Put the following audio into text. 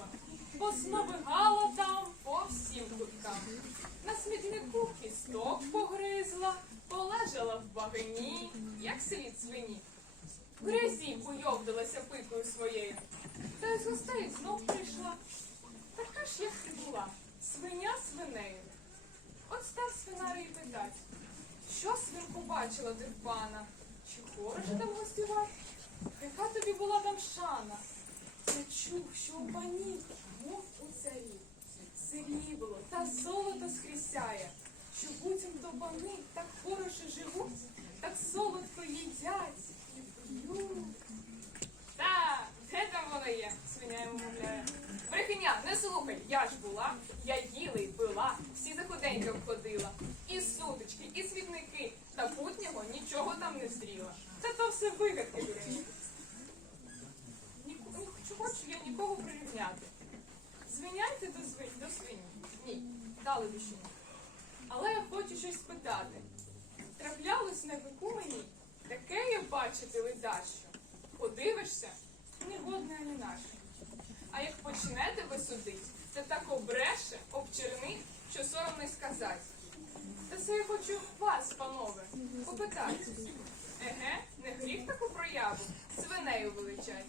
залізла, посновигала там по всім куткам. На смітнику кісток погризла, полежала в багині, як слід свині. В грязі буйовдилася пикою своєю, та й з гостей знов прийшла. Така ж, як ти була, свиня свинею. От став свинарий питать, що свинку бачила ти в пана? Чи хороше там гостював? Яка тобі була там шана? Я чув, що у панів, та золото скрісяє, що буцім до пани так хороше живуть, так солодко їдять. Та, де там воно є? свиня йому мовляє. Брехеня, не слухай, я ж була, я їла й пила, всі заходеньки обходила. І сутички, і світники, та путнього нічого там не зріла. Та то все вигадки. Ніку- ні- Чи хочу я нікого прирівняти? Звиняйте до свинь, до свині. Душі. Але я хочу щось спитати. Траплялось на віку мені таке я бачити ледащо. Подивишся, негодне ані наше. А як почнете ви судить, це так обреше, обчернить, що соромно й сказать. Та це я хочу вас, панове, попитати. Еге, не гріх таку прояву свинею величать.